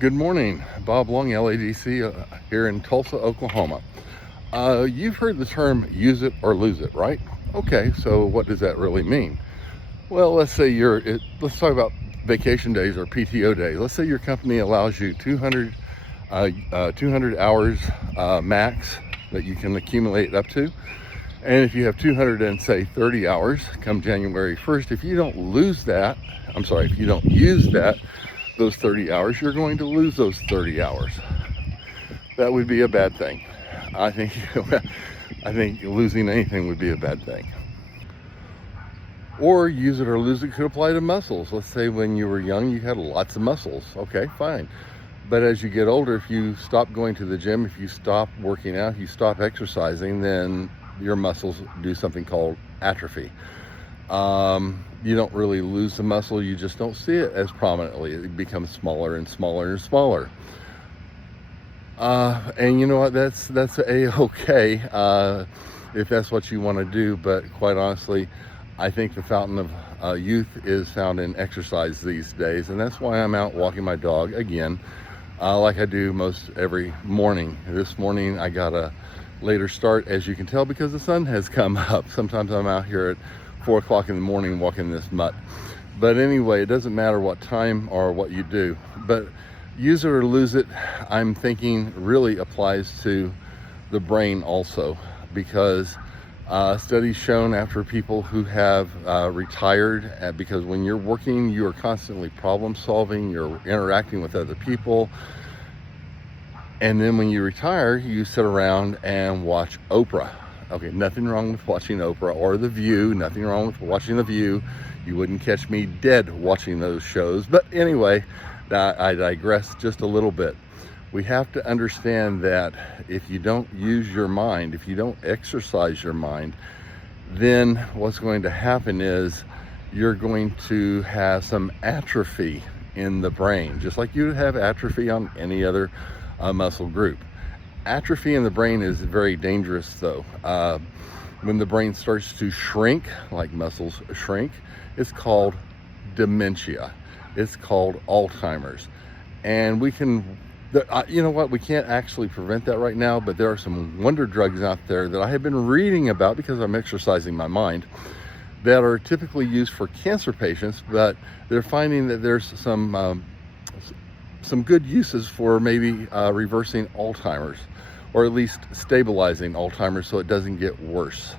Good morning, Bob Long, LADC, here in Tulsa, Oklahoma. You've heard the term use it or lose it, right? Okay, so what does that really mean? Well, let's say let's talk about vacation days or PTO days. Let's say your company allows you 200 hours max that you can accumulate up to. And if you have 230 hours come January 1st, if you don't use that, those 30 hours, you're going to lose those 30 hours. That would be a bad thing. I think losing anything would be a bad thing. Or use it or lose it could apply to muscles. Let's say when you were young, you had lots of muscles. Okay, fine. But as you get older, if you stop going to the gym, if you stop working out, if you stop exercising, then your muscles do something called atrophy. You don't really lose the muscle, you just don't see it as prominently. It becomes smaller and smaller and smaller. And you know what, that's a-okay if that's what you want to do, but quite honestly, I think the fountain of youth is found in exercise these days, and that's why I'm out walking my dog again, like I do most every morning. This morning I got a later start, as you can tell, because the sun has come up. Sometimes I'm out here at 4 o'clock in the morning walking this mutt. But anyway, it doesn't matter what time or what you do. But use it or lose it, I'm thinking really applies to the brain also, because studies shown after people who have retired, because when you're working, you are constantly problem solving, you're interacting with other people. And then when you retire, you sit around and watch Oprah. Okay, nothing wrong with watching Oprah or The View, nothing wrong with watching The View. You wouldn't catch me dead watching those shows. But anyway, I digress just a little bit. We have to understand that if you don't use your mind, if you don't exercise your mind, then what's going to happen is you're going to have some atrophy in the brain, just like you would have atrophy on any other muscle group. Atrophy in the brain is very dangerous though. When the brain starts to shrink, like muscles shrink, it's called dementia. It's called Alzheimer's. And we can, you know what, we can't actually prevent that right now, but there are some wonder drugs out there that I have been reading about because I'm exercising my mind, that are typically used for cancer patients, but they're finding that there's some good uses for maybe reversing Alzheimer's, or at least stabilizing Alzheimer's so it doesn't get worse.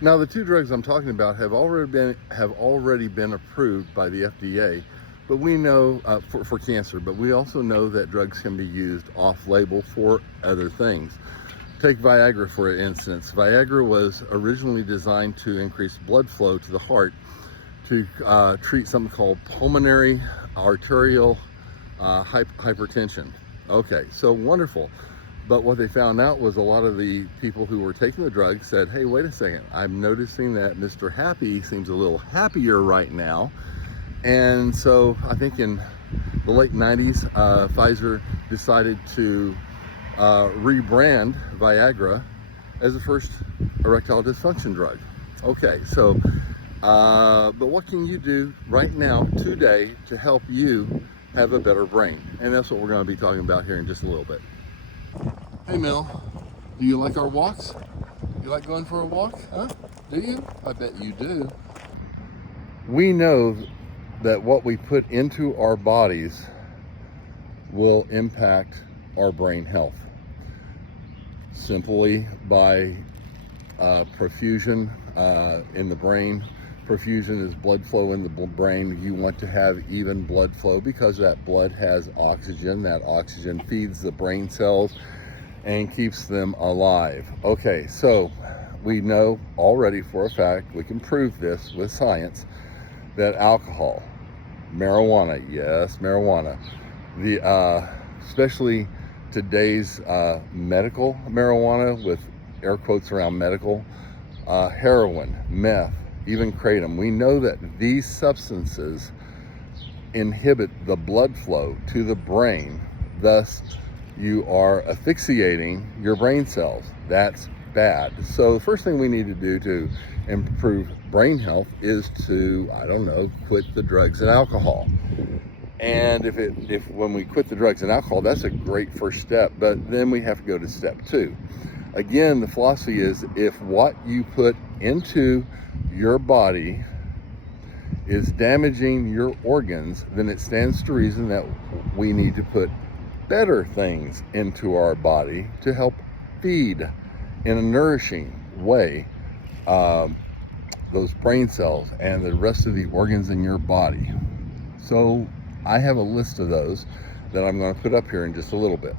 Now, the two drugs I'm talking about have already been approved by the FDA, but we know for cancer, but we also know that drugs can be used off-label for other things. Take Viagra, for instance. Viagra was originally designed to increase blood flow to the heart to treat something called pulmonary arterial hypertension. Okay, so wonderful. But what they found out was a lot of the people who were taking the drug said, hey, wait a second, I'm noticing that Mr. Happy seems a little happier right now. And so I think in the late 90s, Pfizer decided to rebrand Viagra as the first erectile dysfunction drug. Okay, so but what can you do right now, today, to help you have a better brain? And that's what we're going to be talking about here in just a little bit. Hey Mel, do you like our walks? You like going for a walk? Huh? Do you? I bet you do. We know that what we put into our bodies will impact our brain health simply by perfusion in the brain. Perfusion is blood flow in the brain. You want to have even blood flow because that blood has oxygen. That oxygen feeds the brain cells and keeps them alive. Okay, so we know already for a fact, we can prove this with science, that alcohol, marijuana, yes, marijuana, especially today's medical marijuana, with air quotes around medical, heroin, meth, even kratom. We know that these substances inhibit the blood flow to the brain, thus you are asphyxiating your brain cells. That's bad. So the first thing we need to do to improve brain health is to, I don't know, quit the drugs and alcohol. And if when we quit the drugs and alcohol, that's a great first step. But then we have to go to step 2. Again, the philosophy is, if what you put into your body is damaging your organs, then it stands to reason that we need to put better things into our body to help feed in a nourishing way those brain cells and the rest of the organs in your body. So I have a list of those that I'm going to put up here in just a little bit.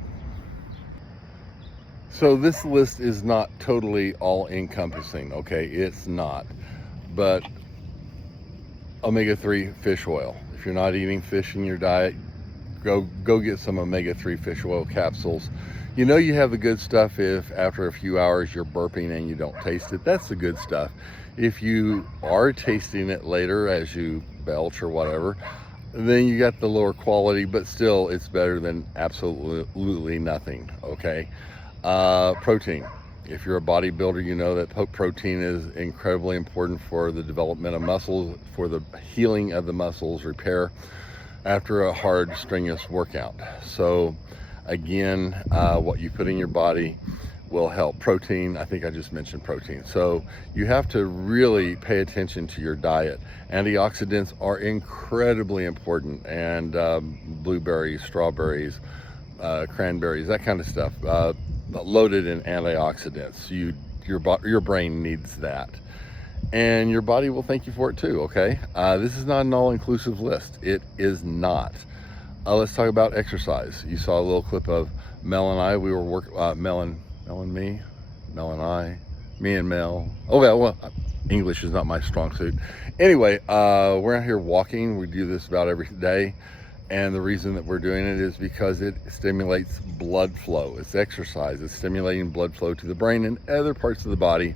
So this list is not totally all encompassing, okay? It's not. But omega-3 fish oil. If you're not eating fish in your diet, go get some omega-3 fish oil capsules. You know you have the good stuff if after a few hours you're burping and you don't taste it. That's the good stuff. If you are tasting it later as you belch or whatever, then you got the lower quality, but still it's better than absolutely nothing, okay? Protein. If you're a bodybuilder, you know that protein is incredibly important for the development of muscles, for the healing of the muscles, repair after a hard, strenuous workout. So again, what you put in your body will help. Protein, I think I just mentioned protein. So you have to really pay attention to your diet. Antioxidants are incredibly important, and blueberries, strawberries, cranberries, that kind of stuff, loaded in antioxidants. Your brain needs that, and your body will thank you for it too, okay? This is not an all-inclusive list. It is not. Let's talk about exercise. You saw a little clip of Mel and I. We were working, Mel and I, me and Mel. Oh, well, English is not my strong suit. Anyway, we're out here walking. We do this about every day. And the reason that we're doing it is because it stimulates blood flow. It's exercise. It's stimulating blood flow to the brain and other parts of the body.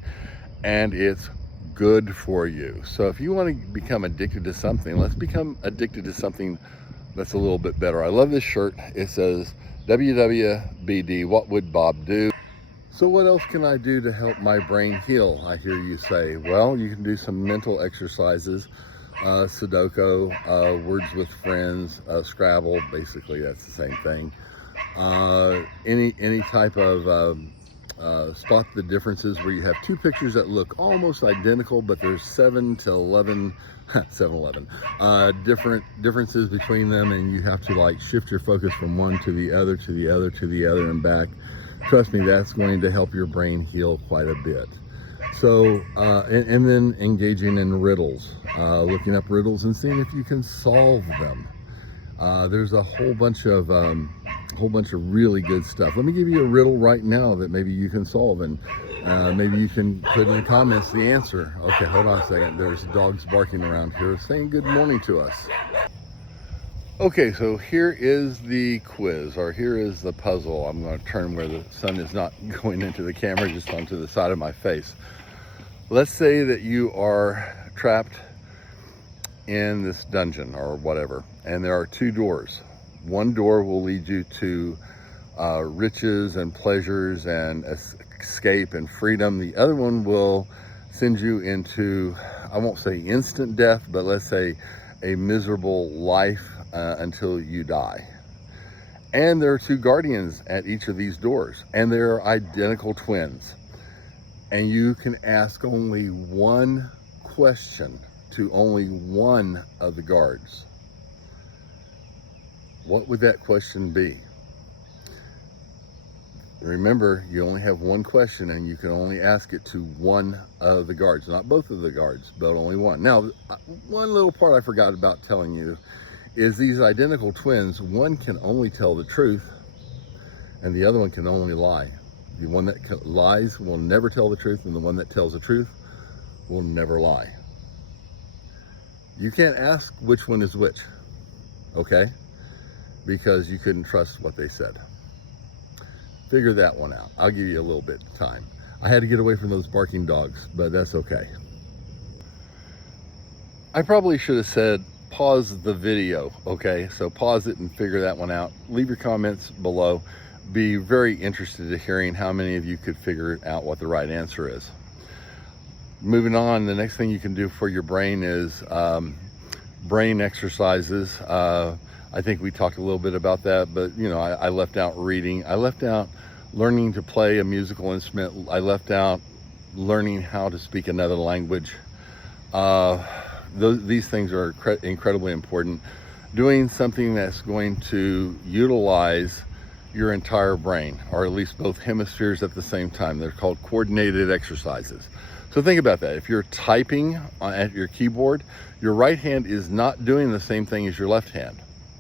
And it's good for you. So if you want to become addicted to something, let's become addicted to something that's a little bit better. I love this shirt. It says, WWBD, what would Bob do? So what else can I do to help my brain heal, I hear you say? Well, you can do some mental exercises, Sudoku, words with friends, Scrabble, basically that's the same thing. Any type of spot the differences, where you have two pictures that look almost identical, but there's 7 to 11 different differences between them, and you have to like shift your focus from one to the other, to the other, to the other, and back. Trust me, that's going to help your brain heal quite a bit. So, and then engaging in riddles, looking up riddles and seeing if you can solve them. There's a whole bunch of really good stuff. Let me give you a riddle right now that maybe you can solve, and maybe you can put in the comments the answer. Okay, hold on a second. There's dogs barking around here saying good morning to us. Okay, so here is the quiz, or here is the puzzle. I'm going to turn where the sun is not going into the camera, just onto the side of my face. Let's say that you are trapped in this dungeon or whatever, and there are 2 doors. One door will lead you to riches and pleasures and escape and freedom. The other one will send you into, I won't say instant death, but let's say a miserable life until you die. And there are 2 guardians at each of these doors, and they're identical twins. And you can ask only one question to only one of the guards. What would that question be? Remember, you only have one question, and you can only ask it to one of the guards, not both of the guards, but only one. Now, one little part I forgot about telling you is these identical twins, one can only tell the truth and the other one can only lie. The one that lies will never tell the truth, and the one that tells the truth will never lie. You can't ask which one is which, okay? Because you couldn't trust what they said. Figure that one out. I'll give you a little bit of time. I had to get away from those barking dogs, but that's okay. I probably should have said pause the video, okay? So pause it and figure that one out. Leave your comments below. Be very interested in hearing how many of you could figure out what the right answer is. Moving on, the next thing you can do for your brain is brain exercises. I think we talked a little bit about that, but you know, I left out reading. I left out learning to play a musical instrument. I left out learning how to speak another language. These things are incredibly important. Doing something that's going to utilize your entire brain, or at least both hemispheres at the same time. They're called coordinated exercises. So think about that. If you're typing at your keyboard, your right hand is not doing the same thing as your left hand,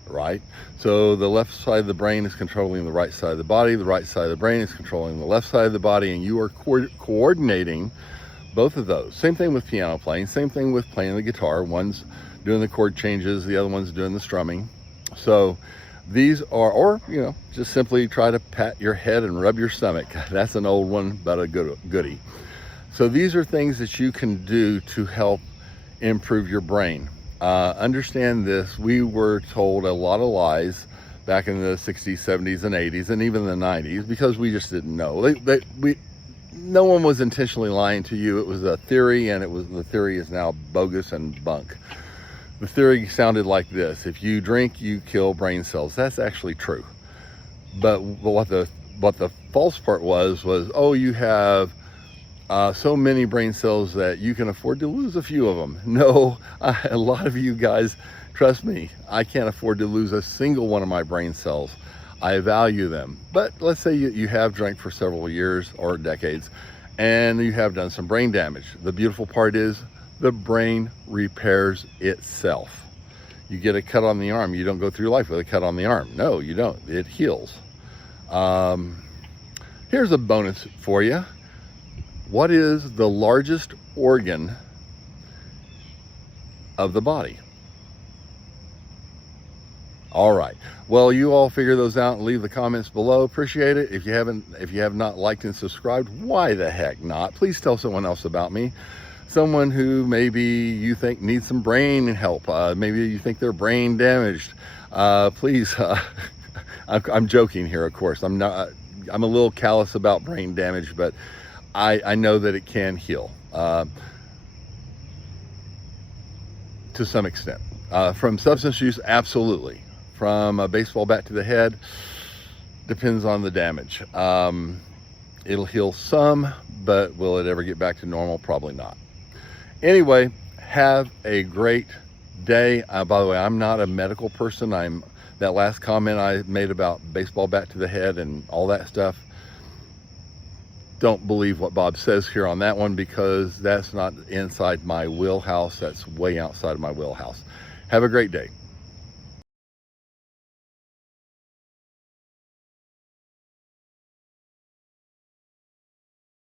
right? So the left side of the brain is controlling the right side of the body, the right side of the brain is controlling the left side of the body, and you are coordinating both of those. Same thing with piano playing, same thing with playing the guitar. One's doing the chord changes, the other one's doing the strumming. So these are, or you know, just simply try to pat your head and rub your stomach. That's an old one, but a goodie. So these are things that you can do to help improve your brain. Understand this, we were told a lot of lies back in the 60s, 70s, and 80s, and even the 90s, because we just didn't know. No one was intentionally lying to you. It was a theory, and the theory is now bogus and bunk. The theory sounded like this: if you drink, you kill brain cells. That's actually true. But what the false part was, oh, you have so many brain cells that you can afford to lose a few of them. No, a lot of you guys, trust me, I can't afford to lose a single one of my brain cells. I value them. But let's say you have drank for several years or decades, and you have done some brain damage. The beautiful part is the brain repairs itself. You get a cut on the arm, you don't go through life with a cut on the arm. No, you don't. It heals. Here's a bonus for you. What is the largest organ of the body? All right. Well, you all figure those out and leave the comments below. Appreciate it. If you have not liked and subscribed, why the heck not? Please tell someone else about me. Someone who maybe you think needs some brain help. Maybe you think they're brain damaged. Please, I'm joking here, of course. I'm a little callous about brain damage, but I know that it can heal to some extent. From substance use, absolutely. From a baseball bat to the head, depends on the damage. It'll heal some, but will it ever get back to normal? Probably not. Anyway, have a great day. By the way, I'm not a medical person. That last comment I made about baseball bat to the head and all that stuff, don't believe what Bob says here on that one, because that's not inside my wheelhouse. That's way outside of my wheelhouse. Have a great day.